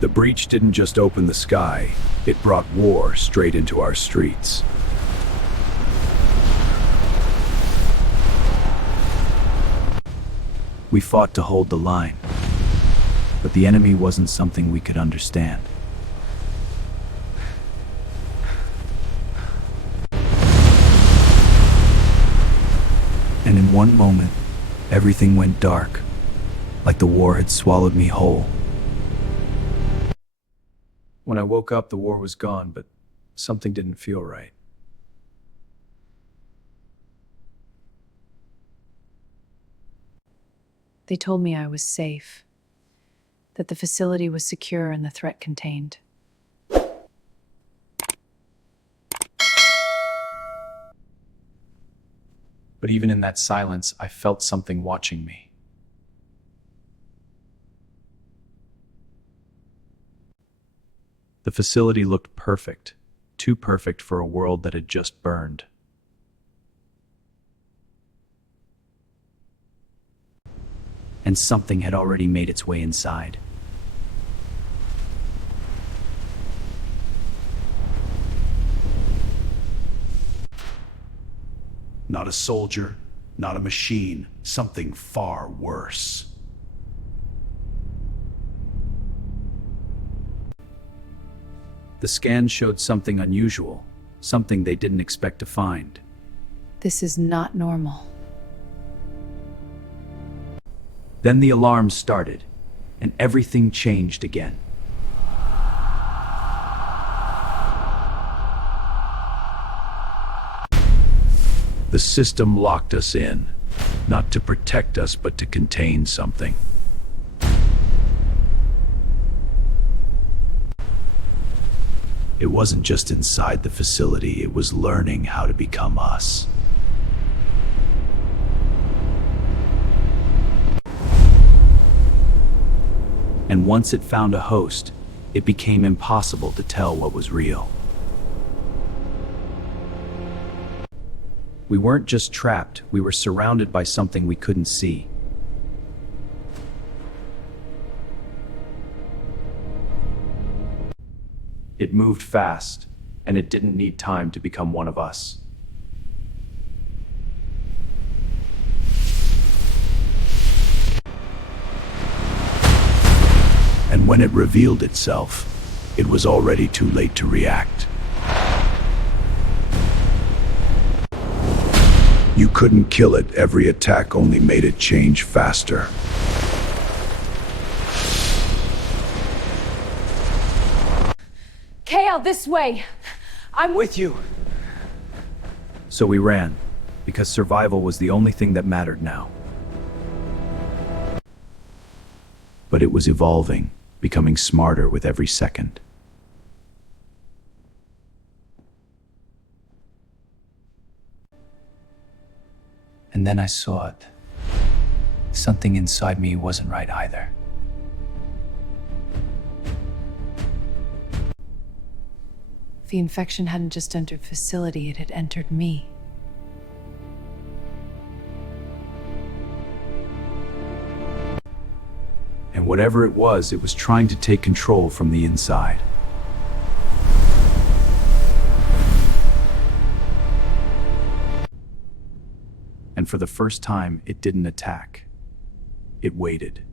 The breach didn't just open the sky, it brought war straight into our streets. We fought to hold the line, but the enemy wasn't something we could understand. And in one moment, everything went dark, like the war had swallowed me whole. When I woke up, the war was gone, but something didn't feel right. They told me I was safe, that the facility was secure and the threat contained. But even in that silence, I felt something watching me. The facility looked perfect, too perfect for a world that had just burned. And something had already made its way inside. Not a soldier, not a machine, something far worse. The scan showed something unusual, something they didn't expect to find. This is not normal. Then the alarm started, and everything changed again. The system locked us in, not to protect us, but to contain something. It wasn't just inside the facility, it was learning how to become us. And once it found a host, it became impossible to tell what was real. We weren't just trapped, we were surrounded by something we couldn't see. It moved fast, and it didn't need time to become one of us. And when it revealed itself, it was already too late to react. You couldn't kill it, every attack only made it change faster. Kale, this way! I'm with you! So we ran, because survival was the only thing that mattered now. But it was evolving, becoming smarter with every second. And then I saw it. Something inside me wasn't right either. The infection hadn't just entered facility, it had entered me. And whatever it was trying to take control from the inside. And for the first time, it didn't attack. It waited.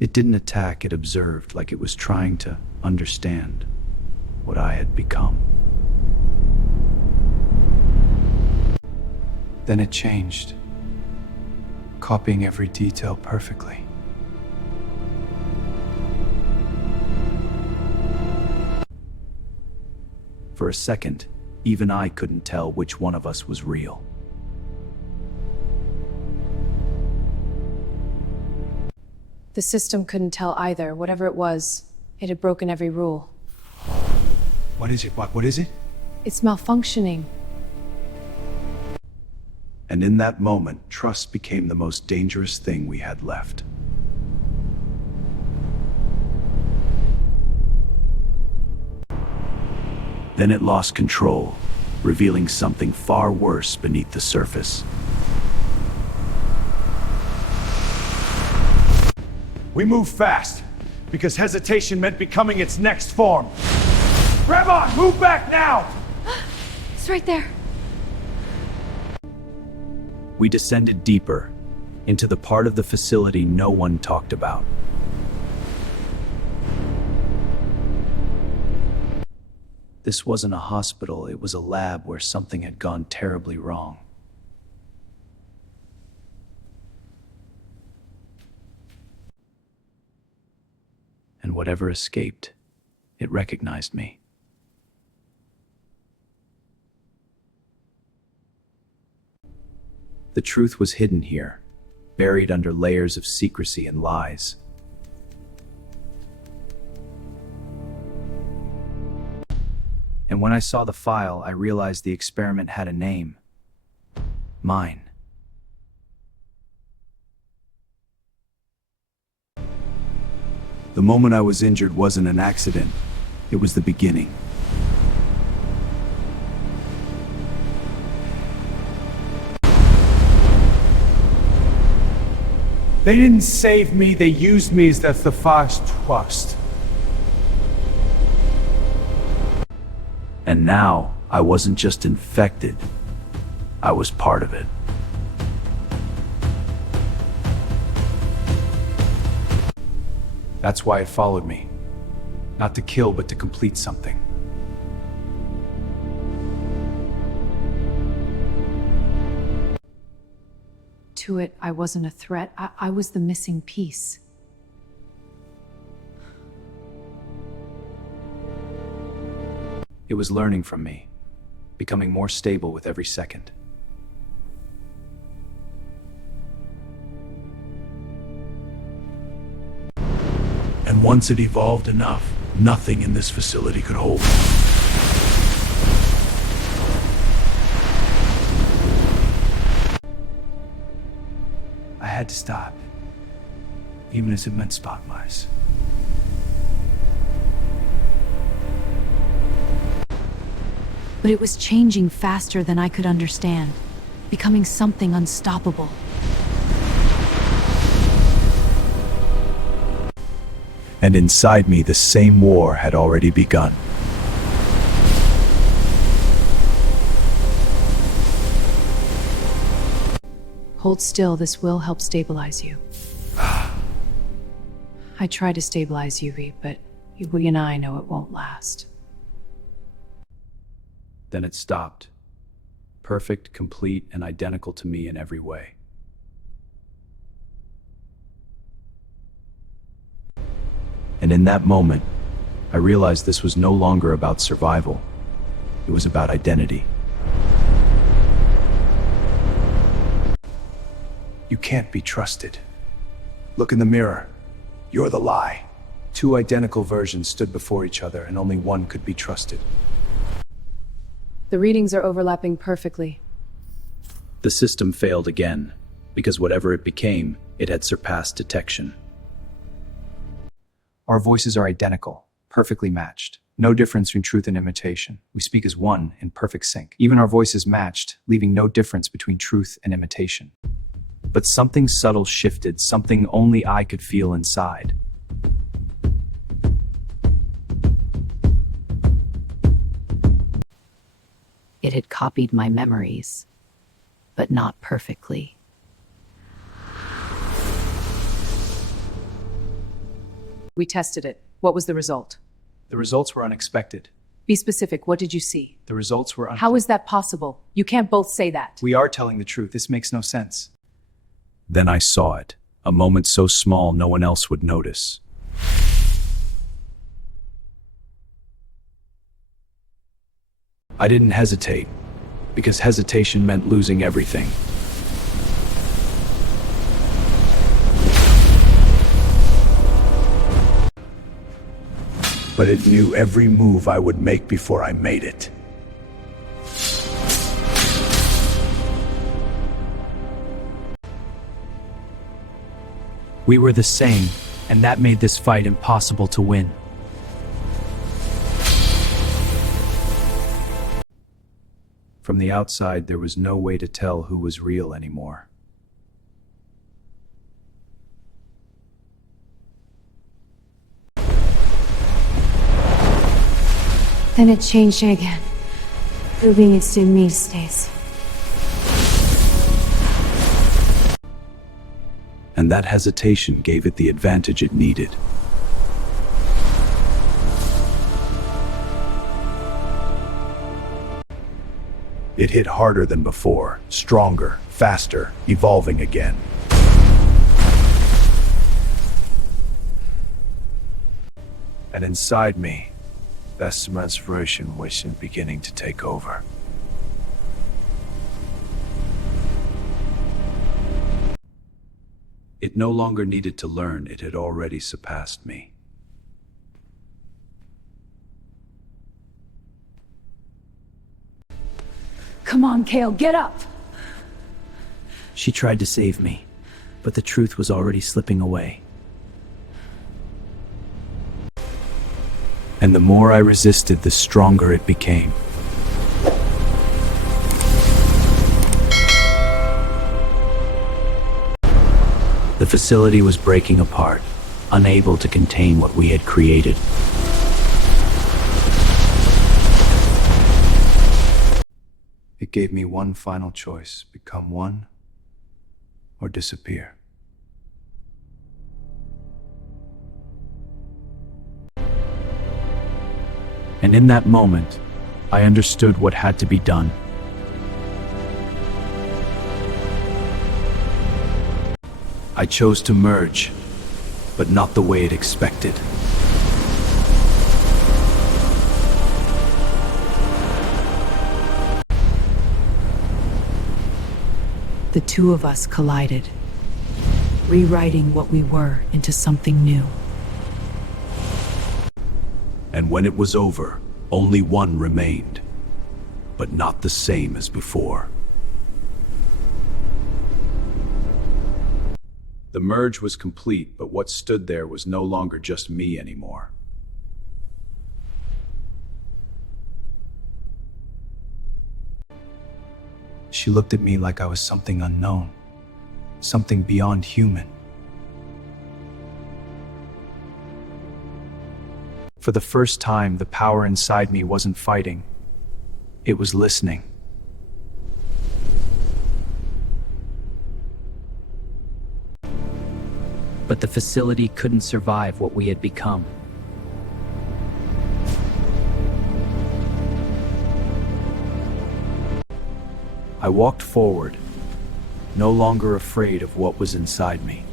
It didn't attack, it observed, like it was trying to understand what I had become. Then it changed, copying every detail perfectly. For a second, even I couldn't tell which one of us was real. The system couldn't tell either. Whatever it was, it had broken every rule. What is it? What is it? It's malfunctioning. And in that moment, trust became the most dangerous thing we had left. Then it lost control, revealing something far worse beneath the surface. We move fast, because hesitation meant becoming its next form. Grab on! Move back now! It's right there. We descended deeper into the part of the facility no one talked about. This wasn't a hospital, it was a lab where something had gone terribly wrong. And whatever escaped, it recognized me. The truth was hidden here, buried under layers of secrecy and lies. And when I saw the file, I realized the experiment had a name. Mine. The moment I was injured wasn't an accident. It was the beginning. They didn't save me, they used me as the first trust. And now, I wasn't just infected, I was part of it. That's why it followed me. Not to kill, but to complete something. To it, I wasn't a threat. I was the missing piece. It was learning from me, becoming more stable with every second. And once it evolved enough, nothing in this facility could hold it. I had to stop, even as it meant spot-wise. But it was changing faster than I could understand, becoming something unstoppable. And inside me, the same war had already begun. Hold still, this will help stabilize you. I tried to stabilize you, Reed, but you and I know it won't last. Then it stopped. Perfect, complete, and identical to me in every way. And in that moment, I realized this was no longer about survival. It was about identity. You can't be trusted. Look in the mirror. You're the lie. Two identical versions stood before each other, and only one could be trusted. The readings are overlapping perfectly. The system failed again, because whatever it became, it had surpassed detection. Our voices are identical, perfectly matched. No difference between truth and imitation. We speak as one in perfect sync. Even our voices matched, leaving no difference between truth and imitation. But something subtle shifted, something only I could feel inside. It had copied my memories, but not perfectly. We tested it. What was the result? The results were unexpected. Be specific. What did you see? The results were How is that possible? You can't both say that. We are telling the truth. This makes no sense. Then I saw it, a moment so small no one else would notice. I didn't hesitate, because hesitation meant losing everything. But it knew every move I would make before I made it. We were the same, and that made this fight impossible to win. From the outside, there was no way to tell who was real anymore. Then it changed again, moving its to me states. And that hesitation gave it the advantage it needed. It hit harder than before, stronger, faster, evolving again. And inside me, that transformation was beginning to take over. It no longer needed to learn, it had already surpassed me. Come on, Kale, get up! She tried to save me, but the truth was already slipping away. And the more I resisted, the stronger it became. The facility was breaking apart, unable to contain what we had created. It gave me one final choice: become one or disappear. And in that moment, I understood what had to be done. I chose to merge, but not the way it expected. The two of us collided, rewriting what we were into something new. And when it was over, only one remained, but not the same as before. The merge was complete, but what stood there was no longer just me anymore. She looked at me like I was something unknown, something beyond human. For the first time, the power inside me wasn't fighting. It was listening. But the facility couldn't survive what we had become. I walked forward, no longer afraid of what was inside me.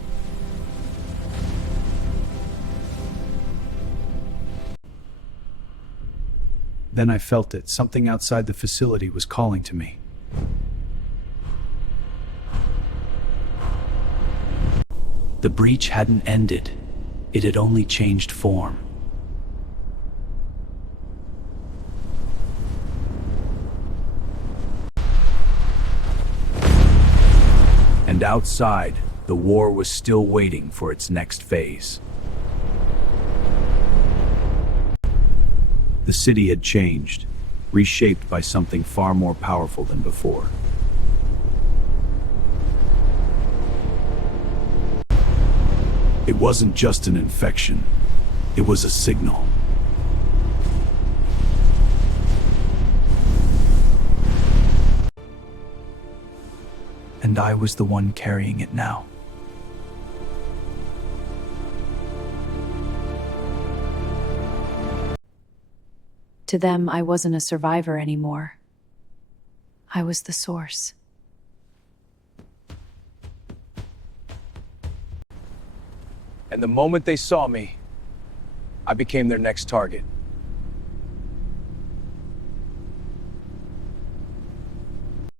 Then I felt it. Something outside the facility was calling to me. The breach hadn't ended. It had only changed form. And outside, the war was still waiting for its next phase. The city had changed, reshaped by something far more powerful than before. It wasn't just an infection, it was a signal. And I was the one carrying it now. To them, I wasn't a survivor anymore. I was the source. And the moment they saw me, I became their next target.